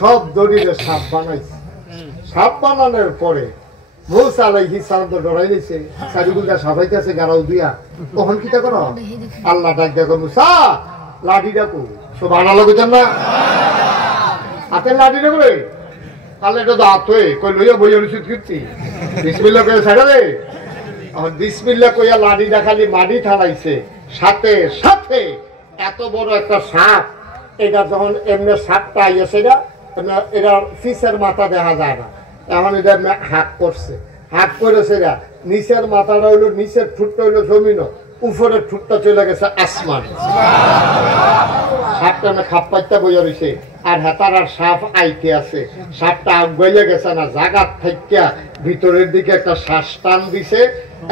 সব দড়িরে সাপ বানাইছে। সাপ বানানোর পরে মুসা আলাইহিস সালাম তো ডরাই গেছে, চারিগুলা সাবাইতেছে গারাও দিয়া। তখন কি তা করো? আল্লাহ ডাক দেখো, মুসা লাঠি ডাকো। সুবহানাল্লাহ বুঝেন না? হাতের লাঠি ডাকো রে। তাহলে এটা তো হাত হয়ে কই লইয়া বইয়া রসিদ করছি, বিসমিল্লাহ করে ছাড়া রে। এখন বিসমিল্লাহ কইয়া লাঠি দেখালি মাটি ঠালাইছে, সাথে সাথে এত বড় একটা সাপ। এটা যখন এমনি সাপটা আইয়াছে, এটা ফিসের মাথা দেখা যায় না। এখন এটা হাত করছে, হাত করেছে না, নিচের মাথাটা হইলো, নিচের ঠুটটা হইলো জমিন, উপরের ঠুটটা চলে গেছে আসমান। সাপটা না খাপ পাইতে বইয়া রয়েছে, আর হেতার আর সাপ আইতে আছে। সাপটা আগাইয়া গেছে না, জাগাত থাইকা ভিতরের দিকে একটা শ্বাস টান দিছে।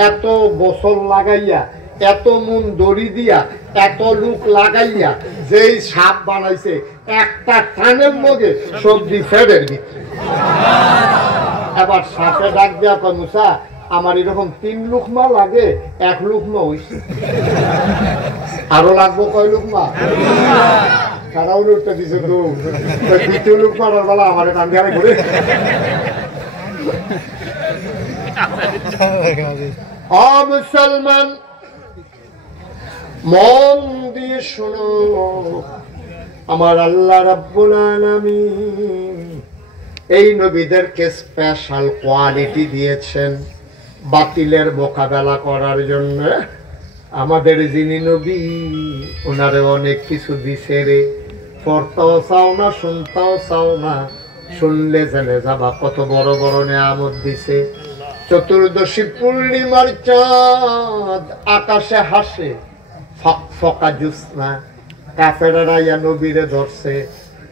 এত বছর লাগাইয়া, এত মন দড়ি দিয়া, এত লোক লাগাইয়া যেই সাপ বানাইছে, একটা টানের মধ্যে সবজি ফেডের ভিতরে। এবার সাপে ডাক দিয়া কয়, মুসা আমার এরকম 3 লুকমা লাগে, 1 লুকমা হইছে, আরো লাগবো কয় লুকমা? তারাও উঠতে দিছে তো, 2 লুকমার বেলা আমার কান্দিয়ারে ঘুরে। মুসলমান মন দিয়ে শোনো, আমার আল্লাহ রাব্বুল আলামিন এই নবীদেরকে স্পেশাল কোয়ালিটি দিয়েছেন বাতিলের মোকাবেলা করার জন্য। আমাদের যিনি নবী, ওনারে অনেক কিছু দিছে রে। পড়তেও চাও না, শুনতেও চাও না, শুনলে জেনে যাবা কত বড় বড় নেয়ামত দিছে। চতুর্দশী পূর্ণিমার চাঁদ আকাশে হাসে, ফকা জুসনা। কাফেররা ইয়া নবীরে ধরছে,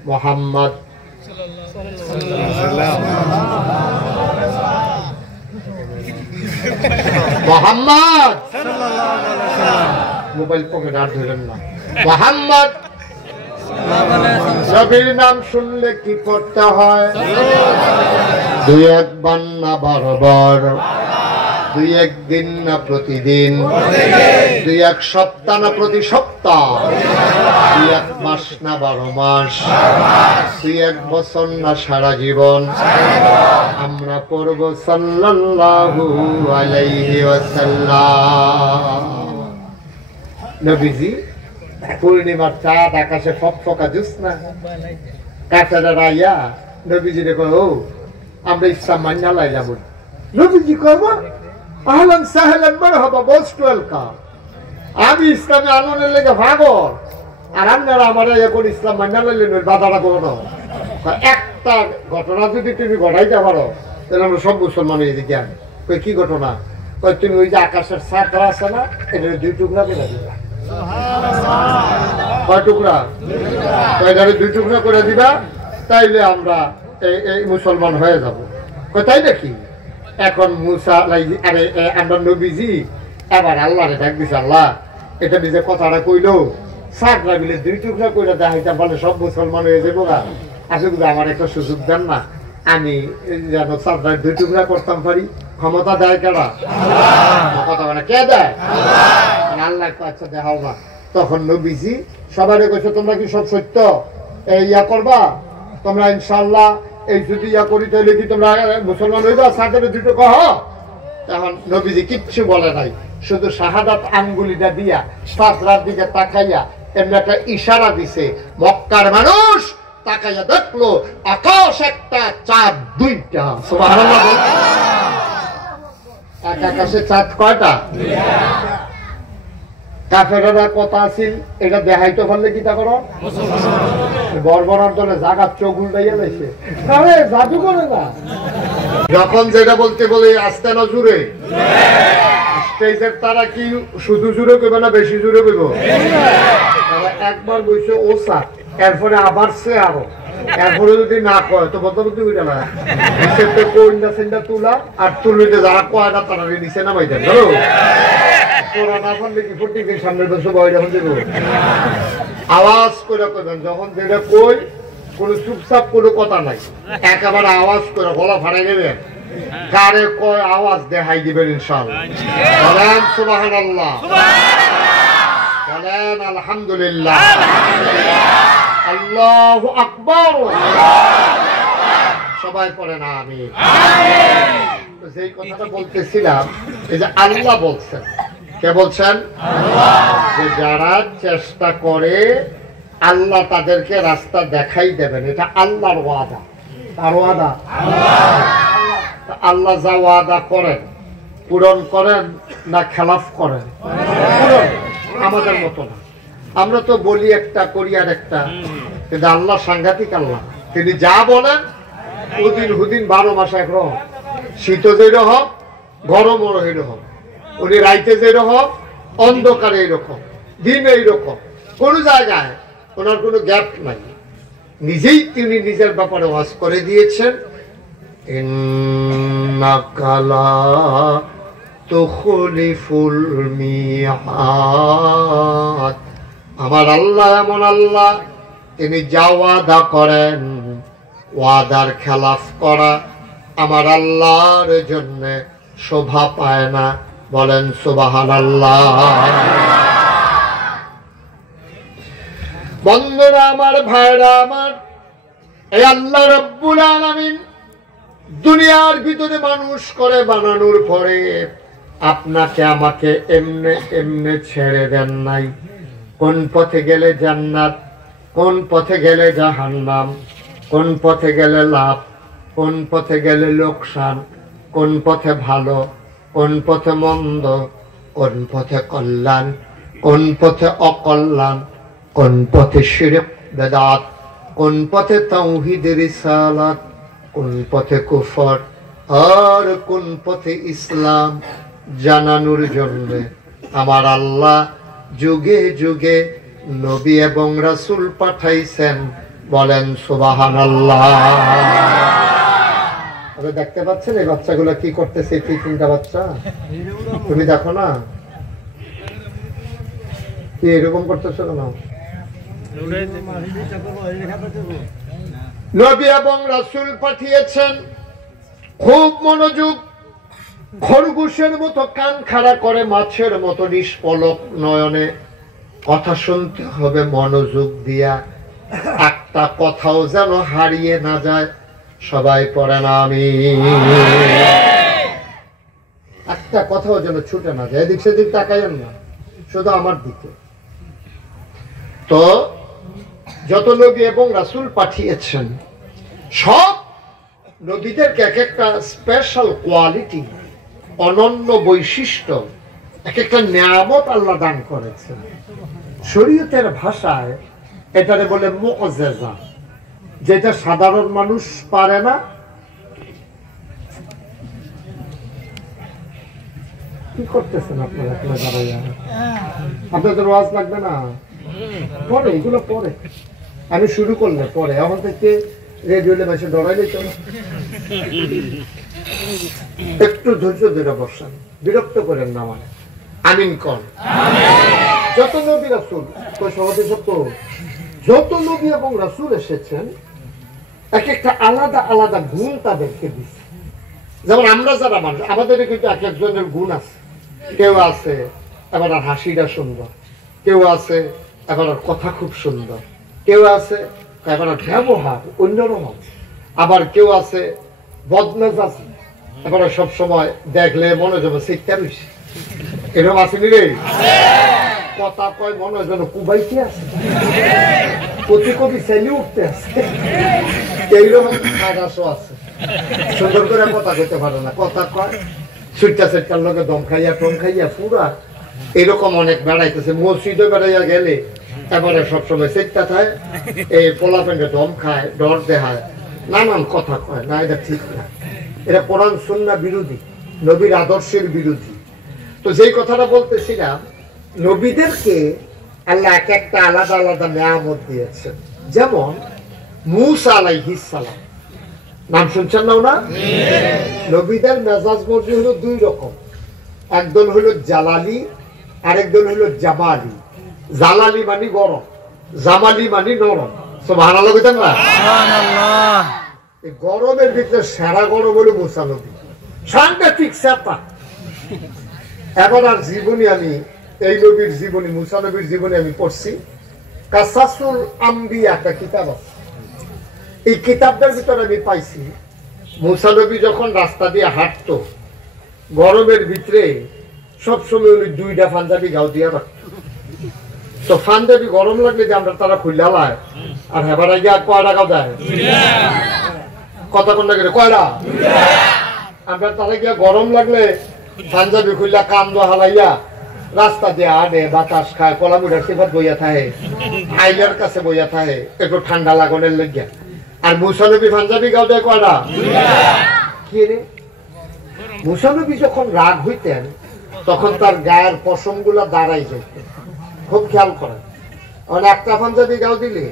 মুহাম্মদ মোহাম্মদ, মোবাইল পকেট আর ধরেন না, মোহাম্মদ নবীর নাম শুনলে কি করতে হয়? 2-1 বার না 12 বার, 2-1 দিন না প্রতিদিন, 2-1 সপ্তাহ না প্রতি সপ্তাহ, 2-1 মাস না 12 মাস, 2-1 বছর না সারা জীবন। আমরা পড়ব সাল্লাল্লাহু আলাইহি ওয়াসাল্লাম। নবীজি পূর্ণিমার চাঁদ আকাশে ফকফকা জোছনা, কাফেররা আইয়া নবীজিরে কয়, ও আমরা ইসলাম মাইনা লাইলাম। নবীজি কয়, আহলান সাহলান মারহাবা, মোস্ট ওয়েলকাম। আমি ইসলামে আনন্দের লেগে ভাগর, আর আপনারা আমার এখন ইসলাম মাইনা লাইলেন, বাধাটা করো। একটা ঘটনা যদি তুমি ঘটাইতে পারো, তাহলে আমরা সব মুসলমান এদিকে আনি। কি ঘটনা? তুমি ওই যে আকাশের ছাতা আছে না, এটা 2 টুকরা করে দিবা। কয় টুকরা? 2 টুকরা করে দিবা, তাইলে আমরা এই মুসলমান হয়ে যাব। তাই নাকি? এখন মুসা আরে আমরা নবীজি এবার আল্লাহরে ডাক দিছে, আল্লাহ এটা নিজে কথাটা কইলো, ছাত্রা মিলে 2 টুকরা করে দেখাইতে পারলে সব মুসলমান হয়ে যাবো না। আসলে আমার একটা সুযোগ দেন না, আমি যেন ছাত্রায় 2 টুকরা করতাম পারি। ক্ষমতা দেয় কেডা? কথা মানে কে দেয়? আল্লাহ। আচ্ছা দেখাও না। তখন নবীজি সবাই কইছে, তোমরা কি সব সত্য ইয়া করবা? তোমরা ইনশাআল্লাহ এই যদি ইয়া করি তাহলে কি তোমরা মুসলমান হইবা? সাথে 2 কহ। তখন নবীজি কিচ্ছু বলে নাই, শুধু শাহাদাত আঙ্গুলিটা দিয়া ছাত্রার দিকে তাকাইয়া এমনি একটা ইশারা দিছে। মক্কার মানুষ তাকাইয়া দেখলো আকাশ একটা, চাঁদ 2টা। সুবহানাল্লাহ। এক আকাশে চাঁদ কয়টা? কাফেররা কথা আছিল, এটা দেখাইতে পারলে কি তা করো? বর্বর অঞ্চলে জাগার চোখ উল্টাইয়া যাইছে, আরে জাদু করে না। যখন যেটা বলতে বলে আস্তে না জুড়ে, স্টেজের তারা কি শুধু জুড়ে কইবে না বেশি জুড়ে কইব? তারা একবার বলছে ও স্যার, এরপরে আবার সে আরো, এরপরে যদি না কয় তো বলতে বলতে বুঝে না। কোনটা সেন্টা তুলা আর তুলিতে যারা কয় না তারা নিচে নামাই দেন। ধরো আওয়াজ করে কইবেন, যখন যেটা কই কোন চুপচাপ কোনো কথা নাই, একেবারে আওয়াজ করে গলা ফাড়াই নেবেন। কারে কয় আওয়াজ দেখাই দিবেন ইনশাআল্লাহ। বলেন সুবহানাল্লাহ, বলেন আলহামদুলিল্লাহ। আল্লাহু আকবার। সবাই পড়ে না আমিন। যেই কথাটা বলতেছিলাম, এই যে আল্লাহ বলছেন, কে বলছেন? যে যারা চেষ্টা করে আল্লাহ তাদেরকে রাস্তা দেখাই দেবেন, এটা আল্লাহর ওয়াদা। তার ওয়াদা আল্লাহ যা ওয়াদা করেন পূরণ করেন না খেলাফ করেন? পূরণ। আমাদের মতো না, আমরা তো বলি একটা করি আর একটা, কিন্তু আল্লাহ সাংঘাতিক আল্লাহ। তিনি যা বলেন ওদিন হুদিন 12 মাস একরকম, শীত যেরকম গরমও এইরকম, উনি রাইতে যেরকম অন্ধকারে এইরকম, দিন এইরকম, কোন জায়গায় ওনার কোনো গ্যাপ নাই। নিজেই তিনি নিজের ব্যাপারে ওয়াজ করে দিয়েছেন, ইন্নাকা লা তুখলিফুল মিআদ। আমার আল্লাহ এমন আল্লাহ, তিনি যা ওয়াদা করেন ওয়াদার খেলাফ করা আমার আল্লাহর জন্য শোভা পায় না। বলেন সুবহানাল্লাহ। বন্ধুরা আমার, ভাইরা আমার, এই আল্লাহ রাব্বুল আলামিন দুনিয়ার ভিতরে মানুষ করে বানানোর পরে আপনাকে আমাকে এমনে এমনে ছেড়ে দেন নাই। কোন পথে গেলে জান্নাত, কোন পথে গেলে জাহান্নাম, কোন পথে গেলে লাভ, কোন পথে গেলে লোকসান, কোন পথে ভালো, কোন পথে মন্দ, কোন পথে কল্যাণ, কোন পথে অকল্যাণ, কোন পথে শিরক বেদাত, কোন পথে তাওহীদ রিসালাত, কোন পথে কুফর আর কোন পথে ইসলাম জানানোর জন্য আমার আল্লাহ যুগে যুগে নবী এবং রাসূল পাঠাইছেন। বলেন সুবহানাল্লাহ। আপনি দেখতে পাচ্ছেন এই বাচ্চাগুলো কি করতেছে? তিনটা বাচ্চা, তুমি দেখো না কি এরকম করতেছে কেন? নবী এবং রাসূল পাঠিয়েছেন, খুব মনোযোগ, খরগোশের মতো কান খাড়া করে মাছের মতো নিষ্পলক নয়নে কথা শুনতে হবে মনোযোগ দিয়া, একটা কথাও যেন হারিয়ে না যায়। সবাই পড়ে না আমিন। একটা কথাও যেন ছুটে না যায়, এদিক সেদিক তাকাইয়েন না, শুধু আমার দিকে। তো যত নবী এবং রাসূল পাঠিয়েছেন সব নবীদেরকে এক একটা স্পেশাল কোয়ালিটি, অনন্য বৈশিষ্ট্য, এক একটা নিয়ামত আল্লাহ দান করেছেন। শরীয়তের ভাষায় এটারে বলে মুআজ্জাজা, যেটা সাধারণ মানুষ পারে না। কি করতেছেন আপনারা? আপনাদের ওয়াজ লাগবে না? পরে এগুলো পরে, আমি শুরু করলে পরে, এখন থেকে রেডিওলে বসে ডরাইলে চলো। একটু ধৈর্য ধরে বসেন, বিরক্ত করেন না। মানে আমিন কর। যত নবী রাসূল, যত নবী এবং রাসূল এসেছেন এক একটা আলাদা আলাদা গুণ তাদেরকে দিচ্ছে। যেমন আমরা যারা মানুষ, আমাদের কিন্তু এক একজনের গুণ আছে। কেউ আছে এবার হাসিটা সুন্দর, কেউ আছে এবার কথা খুব সুন্দর, কেউ আছে এবার ব্যবহার অন্যরকম, আবার কেউ আছে বদমেজাজ, এবার সবসময় দেখলে মনে যাবে শিখতে বেশি, এরকম আসেনি রে। কথা কয় মনে যেন কুবাইতে আছে, প্রতি কবি সেলি উঠতে আছে, এইরকম আছে। সুন্দর করে কথা কইতে পারে না, কথা কয় সুইটা সেটার লগে দম খাইয়া টম খাইয়া পুরা এরকম অনেক বেড়াইতেছে। মসজিদে বেড়াইয়া গেলে এবারে সবসময় সেটা থাকে, এই পোলা প্যান্টে দম খায়, ডর দেখায়, নানান কথা কয়। না, এটা ঠিক না, এটা কোরআন সুন্নাহ বিরোধী, নবীর আদর্শের বিরোধী। তো যেই কথাটা বলতেছিলাম, নবীদেরকে আল্লাহ এক একটা আলাদা আলাদা নিয়ামত দিয়েছেন। যেমন মূসা আলাইহিস সালাম, নাম শুনছেন না? ওনা নবীদের মেজাজ মর্জি হলো দুই রকম, একদল হলো জালালি, আরেক দল হলো জামালি। জালালি মানে গরম, জামালি মানে নরম। সুবহানাল্লাহ কইতেন না? সুবহানাল্লাহ। এই গরমের ভিতরে সেরা গরম হলো মূসা নবী, সাংঘাতিক চেতা। এবার আর জীবনী আমি এই নবীর জীবনী, মূসা নবীর জীবনী আমি পড়ছি, কাসাসুল আম্বিয়া একটা কিতাব আছে। এই কিতাবটার ভিতরে আমি পাইছি মুসা নবী যখন রাস্তা দিয়ে হাঁটতো গরমের ভিতরে সবসময় ওই 2টা পাঞ্জাবি গাও দিয়ে রাখতো। তো পাঞ্জাবি গরম লাগলে যে আমরা তারা খুললা লায় আর হেবার গিয়া কয়টা গাও দেয় কতক্ষণ লাগে কয়টা আমরা তারা গিয়া গরম লাগলে পাঞ্জাবি খুললা কান দো হালাইয়া রাস্তা দিয়ে আনে বাতাস খায় কলামুড়ার সিফাত বইয়া থাকে আইলার কাছে বইয়া থাকে একটু ঠান্ডা লাগানোর লাগিয়া। আর মুসা নবী পাঞ্জাবি গাও দেয় কয়টা কি রে মুসা নবী যখন রাগ হইতেন তখন তার গায়ের পশম গুলা দাঁড়াই যেত। খুব খেয়াল করেন একটা পাঞ্জাবি গাও দিলে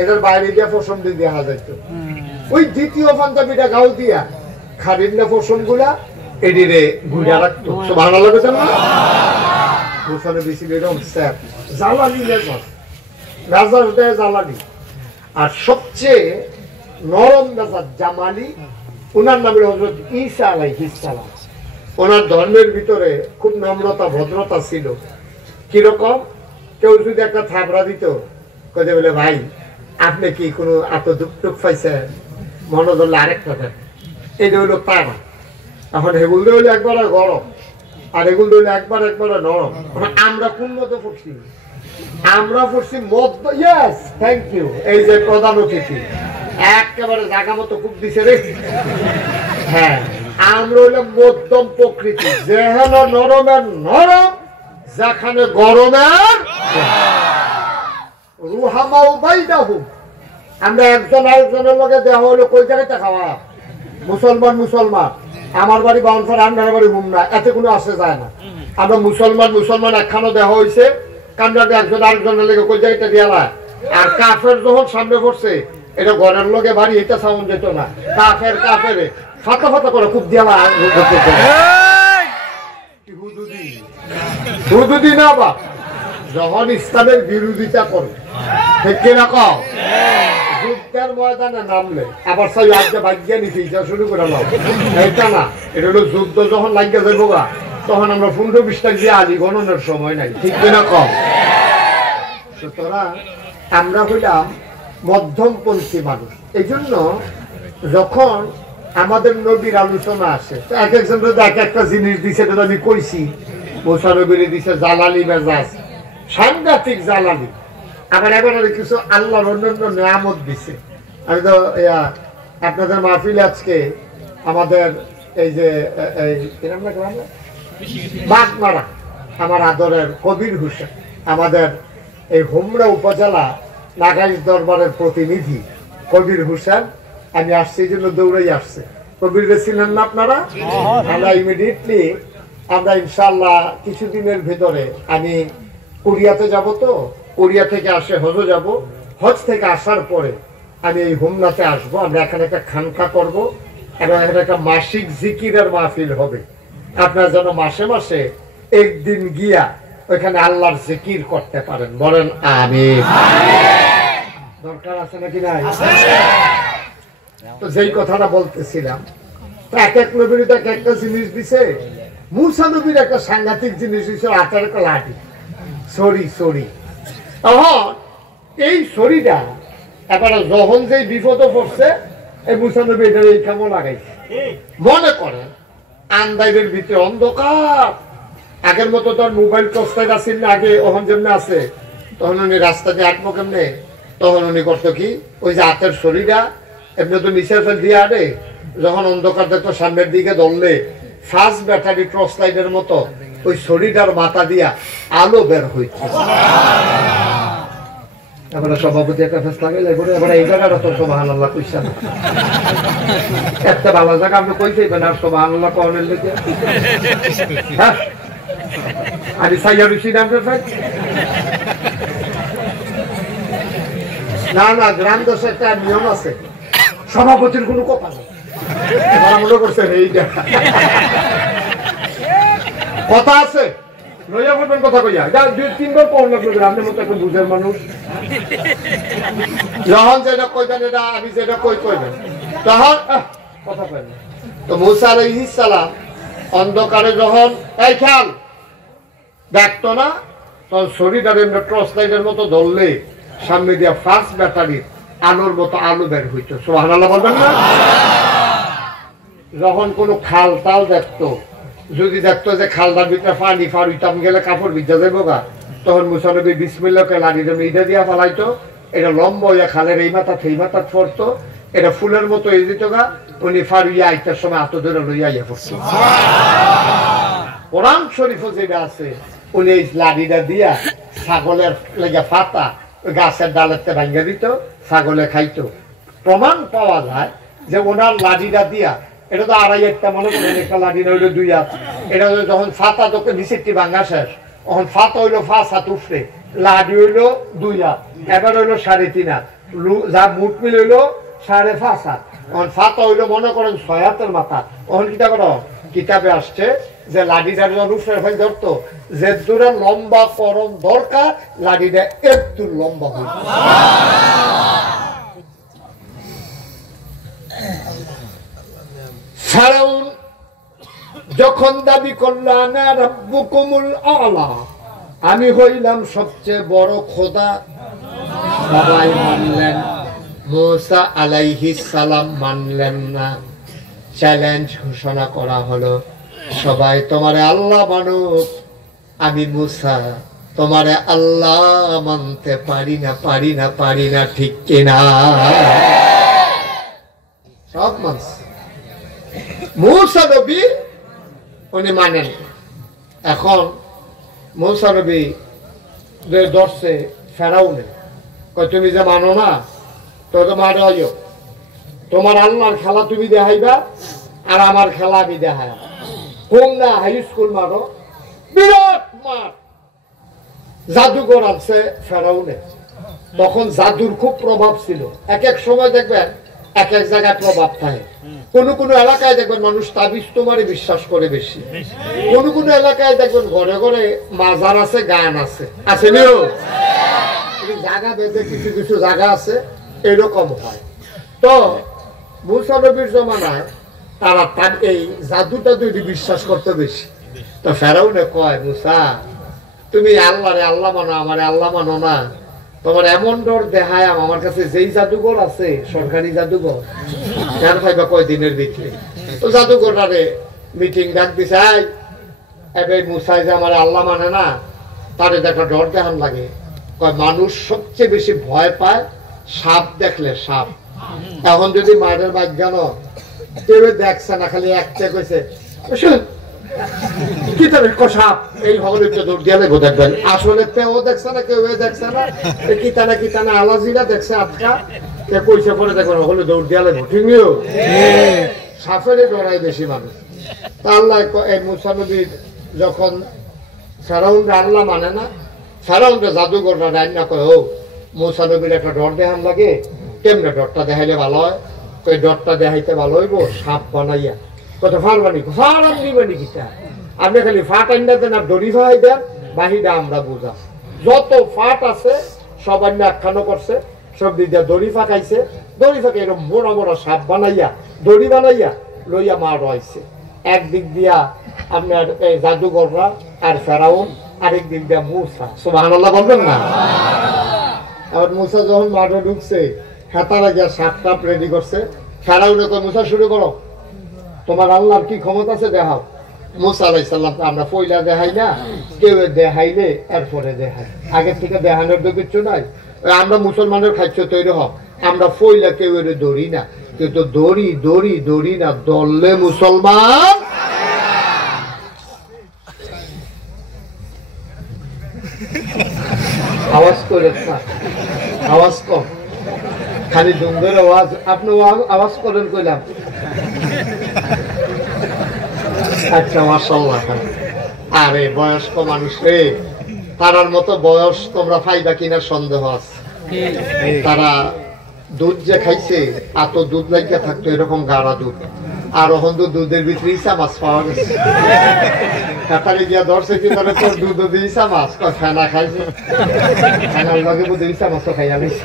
এটার বাইরে দিয়া পশম দিয়ে দেখা যেত। ওই দ্বিতীয় পাঞ্জাবিটা গাও দিয়া খারির না পশম গুলা এডিরে ঘুরে রাখতো। ভালো লাগে না মুসা নবী ছিল এরকম স্যার জ্বালানি মেজাজ দেয় জ্বালানি। আর সবচেয়ে নরম মেজাজ জামালি ওনার নামের হযরত ঈসা আলাইহিস সালাম। ওনার ধর্মের ভিতরে খুব নম্রতা ভদ্রতা ছিল। কিরকম কেউ যদি একটা থাবড়া দিত কয়ে বলে ভাই আপনি কি কোনো এত দুঃখ টুক পাইছেন মনে ধরলে আরেকটা দেন। এটা হইলো তারা। এখন এগুলো হইলো একবারে গরম আর এগুলো হইলো একবারে নরম। আমরা কোন মতো পড়ছি আমরা পড়ছি মধ্য। Yes thank you. এই যে প্রধান অতিথি একেবারে জায়গা মতো খুব দিছে রে। হ্যাঁ আমরা হইলাম মধ্যম প্রকৃতি যেখানে নরমের নরম যেখানে গরমের রুহামাউ বাইনাহুম। আমরা একজন আরেকজনের লগে দেওয়া হলো কই জায়গাতে খাওয়া মুসলমান আমার বাড়ি বাউন্সার আপনার বাড়ি হুমনা এতে কোনো আসে যায় না। আমরা মুসলমান একখানো দেওয়া হয়েছে কান্ডাতে একজন আরেকজনের লেগে কই জায়গাটা দেওয়া। আর কাফের যখন সামনে পড়ছে এটা ঘরের লগে বাড়ি এটা সাউন্ড যেত না। কাফের ফাতা করে খুব দেওয়া হুদুদি না বা যখন ইসলামের বিরোধিতা করে ঠিক রাখো যুদ্ধের ময়দানে নামলে আবার সাই আজকে ভাগ্যা নিতে যা শুরু করে নাও এটা না। এটা হলো যুদ্ধ যখন লাগিয়ে যাবো গা তখন আমরা 15-20টা গিয়ে আলি গণনের সময় নাই ঠিক না কম। সুতরাং আমরা হইলাম মধ্যমপন্থী মানুষ। এই জন্য যখন আমাদের নবীর আলোচনা আসে এক একজন এক একটা জিনিস দিছে এটা আমি কইছি। মুসা নবীর দিছে জ্বালানি মেজাজ সাংঘাতিক জ্বালানি। আবার এবার কিছু আল্লাহর অন্যান্য নিয়ামত দিছে। আমি তো আপনাদের মাহফিলে আজকে আমাদের এই যে বাগমারা আমার আদরের কবির হোসেন আমাদের এই হোমরা উপজেলা নাগাইশ দরবারের প্রতিনিধি কবির হোসেন আমি আসছি এই জন্য দৌড়াই আসছে। কবির ছিলেন না আপনারা? আমরা ইমিডিয়েটলি আমরা ইনশাল্লাহ কিছুদিনের ভিতরে আমি কোরিয়াতে যাব। তো কোরিয়া থেকে আসে হজে যাব। হজ থেকে আসার পরে আমি এই হোমনাতে আসবো। আমরা এখানে একটা খানকা করব এবং এখানে একটা মাসিক জিকিরের মাহফিল হবে। আপনারা যেন মাসে মাসে একদিন গিয়া ওইখানে আল্লাহর জিকির করতে পারেন। বলেন আমিন। দরকার আছে নাকি নাই? তো যেই কথাটা বলতেছিলাম এক এক নবীর এক একটা জিনিস দিছে। মুসা নবীর একটা সাংঘাতিক জিনিস দিছে হাতের একটা লাঠি সরি। এই শরীরটা এবার যখন যে বিপদে পড়ছে এই মুসা নবী এটা এই কামও লাগাইছে। মনে করেন আন্দাইবের ভিতরে অন্ধকার। আগের মতো তোর মোবাইল টর্চলাইট আসেন না আগে ওখান যেমন আছে তখন উনি রাস্তা দিয়ে আটবো কেমনে তখন উনি করতো কি ওই যে হাতের শরীরটা এমনি তো নিচের ফেল দিয়ে আনে যখন অন্ধকার দেখতো সামনের দিকে ধরলে ফার্স্ট ব্যাটারি টর্চ লাইটের মতো ওই শরীরটার মাথা দিয়া আলো বের হইছে। এবারে সভাপতি একটা ফেস লাগাইলে এবার এই জায়গাটা তো সুবহানাল্লাহ কইছে না একটা ভালো জায়গা আপনি কইছেই আর সুবহানাল্লাহ কওয়ার লেগে হ্যাঁ আমি সাইয়া রুশি নামের ভাই না গ্রাম দশে একটা নিয়ম আছে সভাপতির কোনো কথা নেই। মনে করছেন এইটা কথা আছে লইয়া বলবেন কথা কইয়া যা 2-3 বার পড় লাগবে গ্রামের মতো একটা বুঝের মানুষ যখন যেটা কইবেন এটা আমি যেটা কইবেন তখন কথা কইবেন। তো মুসা আলাইহিস সালাম অন্ধকারে যখন এই খেয়াল দেখতো না তখন শরীরটা এমনি টর্চ লাইটের মতো ধরলে সামনে দিয়া ফার্স্ট ব্যাটারির আলোর মতো আলো বের হইতো। সুবহানাল্লাহ বলবেন না? যখন কোনো খাল তাল দেখতো, যদি দেখতো যে খালটার ভিতরে পানি ফার হইতাম গেলে কাপড় ভিজা যাবো গা, তখন মুসা নবী বিসমিল্লাহকে লাড়ি জন্য ইটা দিয়া ফালাইতো। এটা লম্বা হইয়া খালের এই মাথা সেই মাথা পড়তো, এটা ফুলের মতো এই দিত গা, উনি ফারুইয়া আইটার সময় হাত ধরে লইয়া ইয়া পড়তো। কোরআন শরীফ যেটা আছে, উনি এই লাড়িটা দিয়া ছাগলের লেগে ফাতা গাছের ডালেতে ভাঙ্গা দিত, ছাগলে খাইতো। প্রমাণ পাওয়া যায় যে ওনার লাড়িটা দিয়া, এটা তো 2.5 মনে করেন, একটা লাড়ি হইলো 2 হাত, এটা যখন ফাতা তোকে নিচেরটি ভাঙ্গা শেষ, তখন ফাতা হইলো 5 হাত উঠে, লাড়ি হইলো 2 হাত, এবার হইলো 3.5 হাত, যা মুঠ মিল হইলো 5.5 হাত, তখন ফাতা হইলো মনে করেন 6 হাতের মাথা। তখন কিতা করো, কিতাবে আসছে যে লাঠিটা রূপের ভাই ধরতো, যে দূরে লম্বা করণ দরকার, লাঠিটা একটু লম্বা হইত। ফেরাউন যখন দাবি করলো আনা রাব্বুকুমুল আলা, আমি হইলাম সবচেয়ে বড় খোদা, সবাই মানলেন, মুসা আলাইহিস সালাম মানলেন না। চ্যালেঞ্জ ঘোষণা করা হলো, সবাই তোমারে আল্লাহ মানুক, আমি মুসা তোমারে আল্লাহ মানতে পারি না, পারি না, পারি না, ঠিক কিনা? সব মানছে, মুসা নবী উনি মানেন। এখন মুসা নবী ধরছে ফেরাউনে, তুমি যে মানো না, তো তোমার তোমার আল্লাহর খেলা তুমি দেখাইবা, আর আমার খেলা আমি দেখাই। কম না হাই স্কুল মারো, বিরাট মাঠ। জাদুঘর আছে ফেরাউনে, তখন জাদুর খুব প্রভাব ছিল। এক এক সময় দেখবেন এক এক জায়গায় প্রভাব থাকে। কোন কোন এলাকায় দেখবেন মানুষ তাবিজ তোমারে বিশ্বাস করে বেশি, কোন কোন এলাকায় দেখবেন ঘরে ঘরে মাজার আছে, গান আছে, আছে নিও জায়গা বেঁধে কিছু কিছু জায়গা আছে, এরকম হয়। তো মুসা নবীর জমানায় তারা তার এই জাদু টাদু বিশ্বাস করতে বেশি। তো ফেরাউনে কয়, মুসা তুমি আল্লাহরে আল্লাহ মানো, আমারে আল্লাহ মানো না, তোমার এমন ডর দেখায় আমার কাছে যেই জাদুঘর আছে, সরকারি জাদুঘর, কেন পাইবা কয়দিনের ভিতরে। তো জাদুঘরটারে মিটিং ডাক দিছে, এবার মুসাই যে আমার আল্লাহ মানে না, তার একটা ডর দেখান লাগে। কয় মানুষ সবচেয়ে বেশি ভয় পায় সাপ দেখলে, সাপ। এখন যদি মায়ের বাজ্ঞান কেউ দেখছে না, খালি একটা কইছে কি সাপ, এই ভবনে দৌড় দিয়ে লেগো দেখবেন, আসলে ও দেখছে না, কেউ দেখছে না, কিতানা কিতানা আলাজিরা দেখছে আটকা, কইছে পরে দেখবেন হলে দৌড় দিয়ে লেগো, ঠিক নিও। সাপের ডরাই বেশি মানুষ। তা আল্লাহ এই মুসা নবীর যখন ফেরাউনরা আল্লাহ মানে না, ফেরাউনরা জাদুঘররা রান্না কয়, ও মুসা নবীর একটা ডর দেখান লাগে, কেমনে ডরটা দেখাইলে ভালো হয়? ওই ডরটা দেখাইতে ভালো হইব সাপ বানাইয়া। কত ফারবানি ফারাম নিবানি কিতা, আপনি খালি ফাট আইনা দেন আর দড়ি ফাই দেন, বাহিটা আমরা বুঝা। যত ফাট আছে সব আইনা একখানো করছে, সব দিক দিয়া দড়ি ফাঁকাইছে, দড়ি ফাঁকে এরকম মোড়া মোড়া সাপ বানাইয়া দড়ি বানাইয়া লইয়া মা রয়েছে। একদিক দিয়া আপনার এই জাদুঘররা আর ফেরাউন, আরেক দিক দিয়া মুসা। সুবহানাল্লাহ বলবেন না? আবার মুসা যখন মাঠে ঢুকছে, হেতারা গিয়া সাপ টাপ রেডি করছে। ফেরাউনে কয়, মুসা শুরু করো, তোমার আল্লাহর কি ক্ষমতা আছে দেখাও। মুসা আলাইহিস সালাম আমরা পয়লা দেখাই না, কেউ দেখাইলে এরপরে দেখাই, আগের থেকে দেখানোর তো কিছু নাই। আমরা মুসলমানের খাদ্য তৈরি হোক, আমরা পয়লা কেউ দৌড়ি না, কিন্তু দড়ি দড়ি দড়ি না, দললে মুসলমান। আওয়াজ করে না, আওয়াজ কম, খালি দুমদের আওয়াজ। আপনি আওয়াজ করেন কইলাম, আচ্ছা মাশাআল্লাহ। আরে বয়স্ক মানুষ রে, তারার মতো বয়স তোমরা পাইবা কিনা সন্দেহ আছে। তারা দুধ যে খাইছে, এত দুধ লাগিয়া থাকতো, এরকম গাঢ় দুধ, আর এখন তো দুধের ভিতরে ইসা মাছ পাওয়া গেছে। কাতারে গিয়া ধরছে কি ধরে, তোর দুধ দিয়ে ইসা মাছ, ফেনা খাইছে, ফেনার লগে বুধ ইসা মাছও খাইয়া গেছে।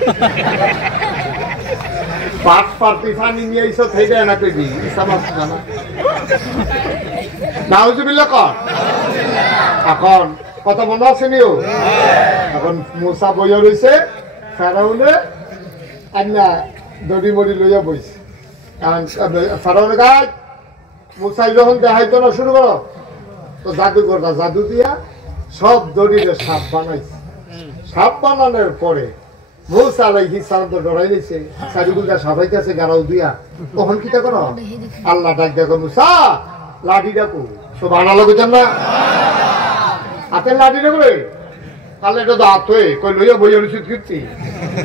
পাট পাতি পানি নিয়ে ইসব খাই দেয় না, কইবি ইসা মাছ খানা। নাউজুবিল্লাহ কর। এখন কথা মনে আছে নিও, এখন মুসা বইয়া রয়েছে, ফেরাউনে আন্না দড়ি মড়ি লইয়া বইছে। ফেরাউনে গাছ মুসাই যখন দেখাইতো না শুরু করো, তো জাদুঘরটা জাদু দিয়া সব দড়িরে সাপ বানাইছে। সাপ বানানোর পরে মুসা আলাইহিস সালাম তো ডরাই নিছে, চারিগুলা সাফাইতেছে গাড়াও দিয়া। তখন কিটা করো, আল্লাহ ডাক দেখো, মুসা লাঠি ডাকো। সব আনালো বুঝেন না, হাতের লাঠি ডাকো রে, তাহলে এটা তো হাত হয়ে কই লইয়া বইয়া নিশ্চিত করছি।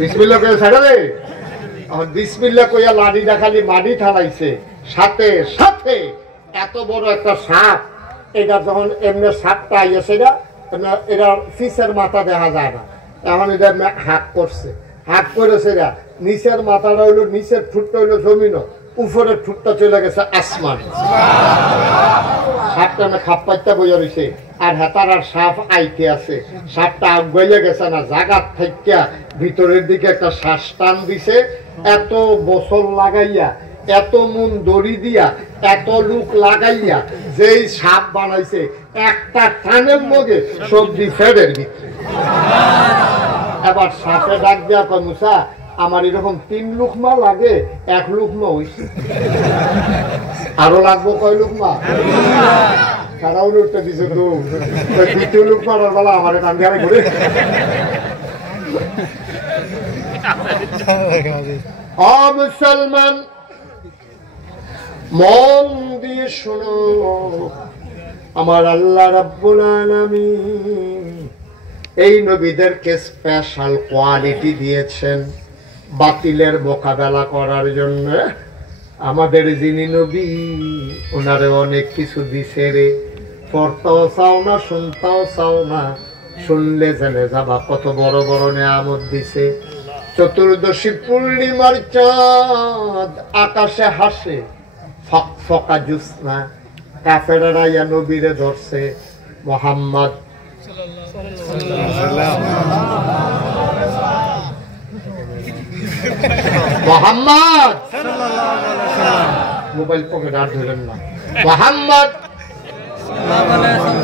বিসমিল্লাহ কইয়া ছাড়া রে, এখন বিসমিল্লাহ কইয়া লাঠিটা খালি মাটি ঠালাইছে, সাথে সাথে এত বড় একটা সাপ। এটা যখন এমনি সাপটা আইয়াছে, এটা ফিসের মাথা দেখা যায় না, এখন এটা হাত করছে, হাত করেছে না, নিচের মাথাটা হইলো, নিচের ঠুটটা হইলো জমিন, উপরের ঠুটটা চলে গেছে আসমান। সাপটা না খাপ পাইতে বইয়া রয়েছে, আর হেতার আর সাপ আইতে আছে। সাপটা আগাইলে গেছে না, জাগাত থেকে ভিতরের দিকে একটা শ্বাস টান দিছে। এত বছর লাগাইয়া, এত মন দড়ি দিয়া, এত লোক লাগাইয়া যেই সাপ বানাইছে, একটা টানের মধ্যে সবজি ফেডের ভিতরে। এবার সাপে ডাক দেয়া কয়, মুসা আমার এরকম 3 লুকমা লাগে, 1 লুকমা হইছে, আরো লাগবো কয় লুকমা? তারাও লুকটা দিছে তো, 2 লুকমার বেলা আমার কান্দারে ঘুরে। মুসলমান মন দিয়ে শোনো, আমার আল্লাহ রাব্বুল আলামিন এই নবীদেরকে স্পেশাল কোয়ালিটি দিয়েছেন বাতিলের মোকাবেলা করার জন্য। আমাদের যিনি নবী, ওনারে অনেক কিছু দিছে রে, পড়তেও চাও না, শুনতেও চাও না, শুনলে জেনে যাবা কত বড় বড় নিয়ামত দিছে। চতুর্দশী পূর্ণিমার চাঁদ আকাশে হাসে, ফকা জুসনা, কাফেরেরা ইয়া নবীরে ধরছে, মুহাম্মদ মোহাম্মদ, মোবাইল পকেট আর ধরেন না, মোহাম্মদ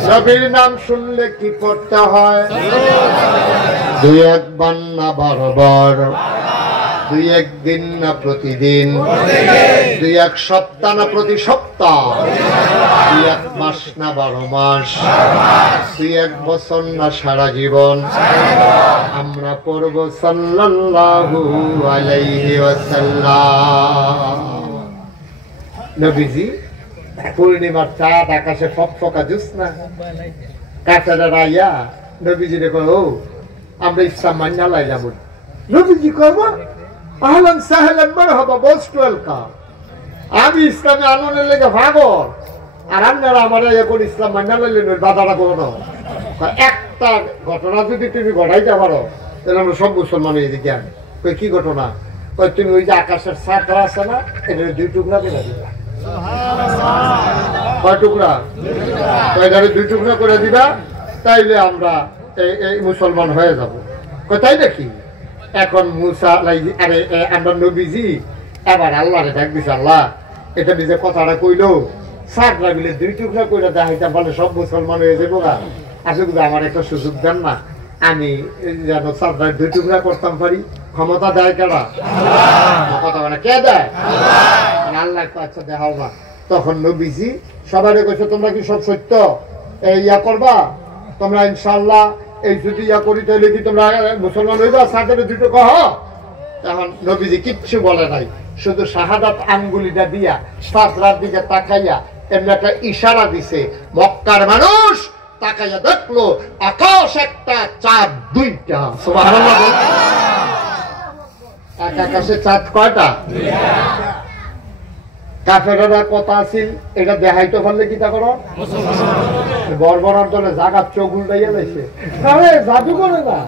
নবীর নাম শুনলে কি করতে হয়? 2-1 বার না 12 বার, 2-1 দিন না প্রতিদিন, 2-1 সপ্তাহ না প্রতি সপ্তাহ, 2-1 মাস না 12 মাস, 2-1 বছর না সারা জীবন আমরা পড়ব সাল্লাল্লাহু আলাইহি ওয়াসাল্লাম। নবীজি পূর্ণিমার চাঁদ আকাশে ফকফকা জোছনা, কাফেররা রাইয়া নবীজি রে কয়, ও আমরা ইসলাম মাইনা লাইলাম। নবীজি কইব, আহলান সাহলান মারহাবা, মোস্ট ওয়েলকাম, আমি ইসলামে আনন্দের লেগে ভাগল, আর আপনারা আমার এখন ইসলাম মাইনা লাইলেন, বাধাটা করো। একটা ঘটনা যদি তুমি ঘটাইতে পারো, তাহলে আমরা সব মুসলমান এদিকে আনি। কই কি ঘটনা? কই তুমি ওই যে আকাশের ছাদটা আছে না, এটা 2 টুকরা করে দিবা। কয় টুকরা? কয়টারে 2 টুকরা করে দিবা, তাইলে আমরা এই মুসলমান হয়ে যাব। কই তাই নাকি? এখন মুসা আরে আমরা নবীজি এবার আল্লাহরে ডাক দিছে, আল্লাহ এটা নিজে কথাটা কইলো, ছাদরা মিলে 2 টুকরা করে দেখাইতে পারলে সব মুসলমান হয়ে যাবো। আসলে আমার একটা সুযোগ দেন না, আমি যেন ছাদরা 2 টুকরা করতাম পারি। ক্ষমতা দেয় কেডা? কথা মানে কে দেয়? আল্লাহ। আচ্ছা দেখাও না। তখন নবীজি সবাই কইছে, তোমরা কি সব সত্য ইয়া করবা? তোমরা ইনশাআল্লাহ এই যদি ইয়া করি তাহলে কি তোমরা মুসলমান হইবা? সাথে 2 কহ। তখন নবীজি কিচ্ছু বলে নাই, শুধু শাহাদাত আঙ্গুলিটা দিয়া ছাদরার দিকে তাকাইয়া এমনি একটা ইশারা দিছে। মক্কার মানুষ তাকাইয়া দেখলো আকাশ একটা, চাঁদ 2টা। সুবহানাল্লাহ। এক আকাশে চাঁদ কয়টা? 2টা। কাফেররা কথা আছিল, এটা দেখাইতে পারলে কি তা করো? বর্বরার দলে জাগাত চোখ উল্টাইয়া লাইছে। আরে জাদু করে না,